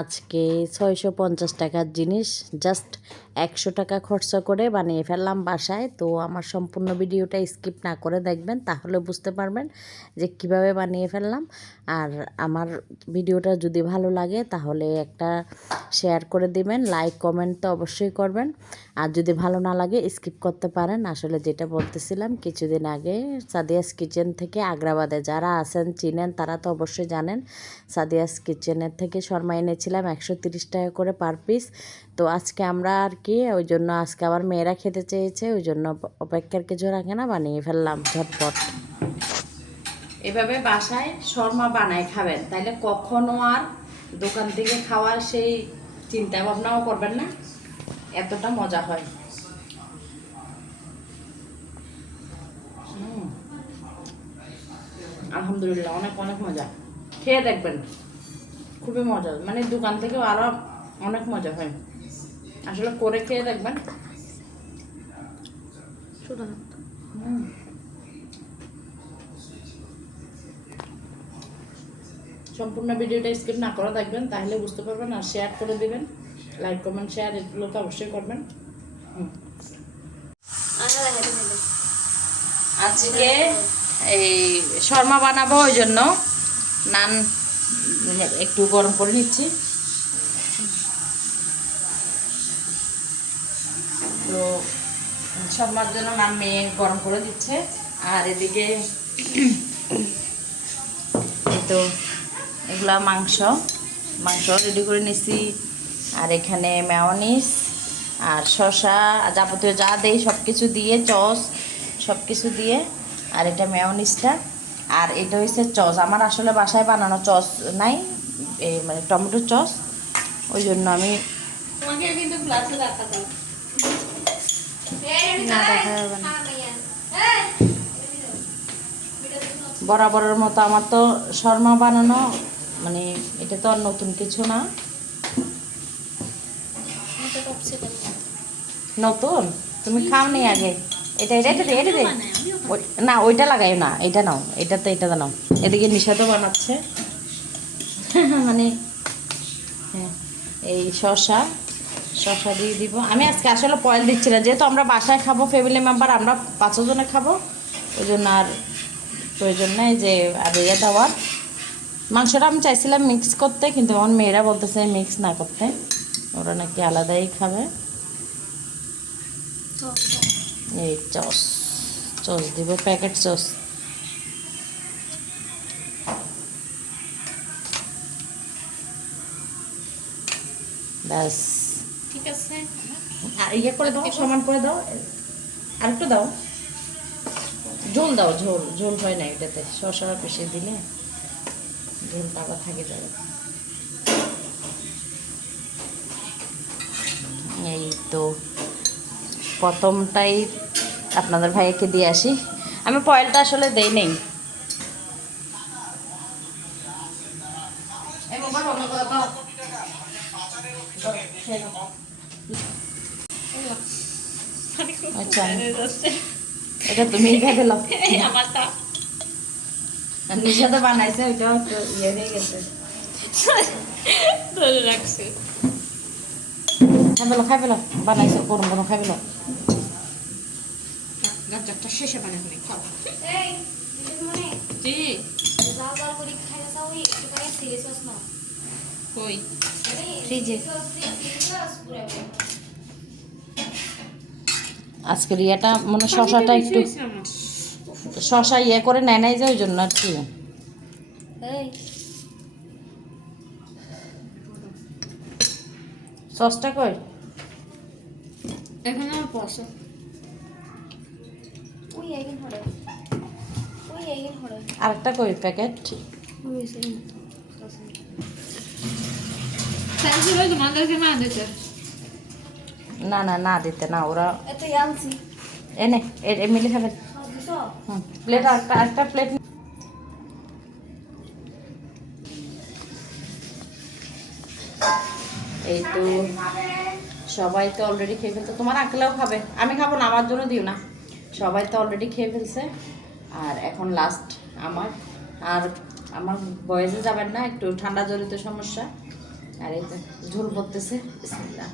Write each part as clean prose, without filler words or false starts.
আজকে 650 টাকার জিনিস জাস্ট 100 টাকা খরচা করে বানিয়ে ফেললাম বাসায়। তো আমার সম্পূর্ণ ভিডিওটা স্কিপ না করে দেখবেন, তাহলে বুঝতে পারবেন যে কিভাবে বানিয়ে ফেললাম। আর আমার ভিডিওটা যদি ভালো লাগে তাহলে একটা শেয়ার করে দিবেন, লাইক কমেন্ট তো অবশ্যই করবেন। আর যদি ভালো না লাগে স্কিপ করতে পারেন। আসলে যেটা বলতেছিলাম, কিছুদিন আগে সাদিয়াস কিচেন থেকে আগ্রাবাদে যারা আছেন চিনেন তারা তো অবশ্যই জানেন, সাদিয়াস কিচেনের থেকে শর্মা এনেছিলাম 130 টাকা করে পার পিস। তো আজকে আমরা আর কি ওই জন্য আজকে আবার মেয়েরা খেতে চেয়েছে, ওই জন্য অপেক্ষার কিছু রাখে না, বানিয়ে ফেললাম ঝটপট। এভাবে বাসায় শর্মা বানায় খাবেন, তাইলে কখনো আর দোকান থেকে খাওয়ার সেই চিন্তা ভাবনাও করবেন না, এতটা মজা হয়। আলহামদুলিল্লাহ, অনেক অনেক মজা, খেয়ে দেখবেন, খুবই মজা। মানে দোকান থেকেও আরো অনেক মজা হয়, আসলে করে খেয়ে দেখবেন। সম্পূর্ণ ভিডিওটা স্কিপ না করে দেখবেন, তাহলে বুঝতে পারবেন। আর শেয়ার করে দিবেন, লাইক কমেন্ট শেয়ার এগুলো তো অবশ্যই করবেন। আজকে এই শর্মা বানাবো, ওই জন্য নান একটু গরম করে নিচ্ছি। তো শর্মার জন্য নান মেয়ে গরম করে দিচ্ছে। আর এদিকে এই তো এগুলা মাংস রেডি করে নিছি। আর এখানে মেয়োনিজ আর শসা যাবতীয় যা দেই সব কিছু দিয়ে, চস সব কিছু দিয়ে। আর এটা মেয়োনিজটা, আর এটা হচ্ছে চস। আমার আসলে বাসায় বানানো চস নাই, এই মানে টমেটো চস, ওই জন্য আমি বরাবরের মতো আমার তো শর্মা বানানো, মানে এটা তো আর নতুন কিছু না। নতুন তুমি খাও নি আগে, এটা এটা এটা এটা দে না, ওইটা লাগাই না, এটা নাও, এটাতে এটা নাও। এদিকে নিশাদও বানাচ্ছে মানে হ্যাঁ, এই শসা দিয়ে দিব আমি। আজকে আসলে পয়েল দিচ্ছি না, যেহেতু আমরা বাসায় খাবো, ফ্যামিলি মেম্বার আমরা 5 জনে খাবো, ওই জন্য আর প্রয়োজন নেই যে আর ইয়ে দেওয়ার। মাংসটা আমি চাইছিলাম মিক্স করতে, কিন্তু আমার মেয়েরা বলতেছে মিক্স না করতে, ওরা নাকি আলাদাই খাবে। এই চস দিব, প্যাকেট চস। ব্যাস, ঠিক আছে। ইয়ে করে দাও, সমান করে দাও, আরেকটু দাও, ঝোল দাও, ঝোল হয় না এটাতে, শসা পিষে দিলে ঝোলটা আবার থাকে যাবে। এই তো প্রথমটাই আপনাদের ভাইকে দিয়ে আসি, আমি পয়েলটা আসলে দেই নেই। আচ্ছা, এটা তুমি খেয়ে দাও, নিশাতে বানাইছে, ওইটা একটু ইয়ে হয়ে গেছে, রাখছি। খাই ফেলো বানাইছে, গরম গরম খাই ফেলো। গাজরটা শেষে বানাবি, খাও। জি কই ফ্রিজে আজকের ইয়েটা মানে শশাটা একটু শশা ইয়ে করে নেয় নাই যে, ওই জন্য আর কি। সসটা কই এখন আমার পছন্দ। আরেকটা কই প্যাকেট? তোমাদেরকে না দিতে, না না না দিতে না, ওরা এনে মিলে খাবেন। প্লেট একটা প্লেট। এই তো সবাই তো অলরেডি খেয়ে ফেলছে, তোমার আঙ্কেলও খাবে, আমি খাবো না, আমার জন্য দিও না। সবাই তো অলরেডি খেয়ে ফেলছে, আর এখন লাস্ট আমার। আর আমার বয়েসে যাবেন না, একটু ঠান্ডা জড়িত সমস্যা, আর এই যে ঝোল পড়তেছে, বিসমিল্লাহ।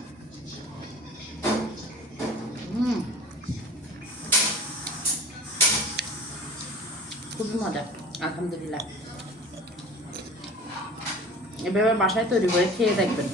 খুবই মজা, আলহামদুলিল্লাহ। এভাবে বাসায় তৈরি করে খেয়ে দেখবেন।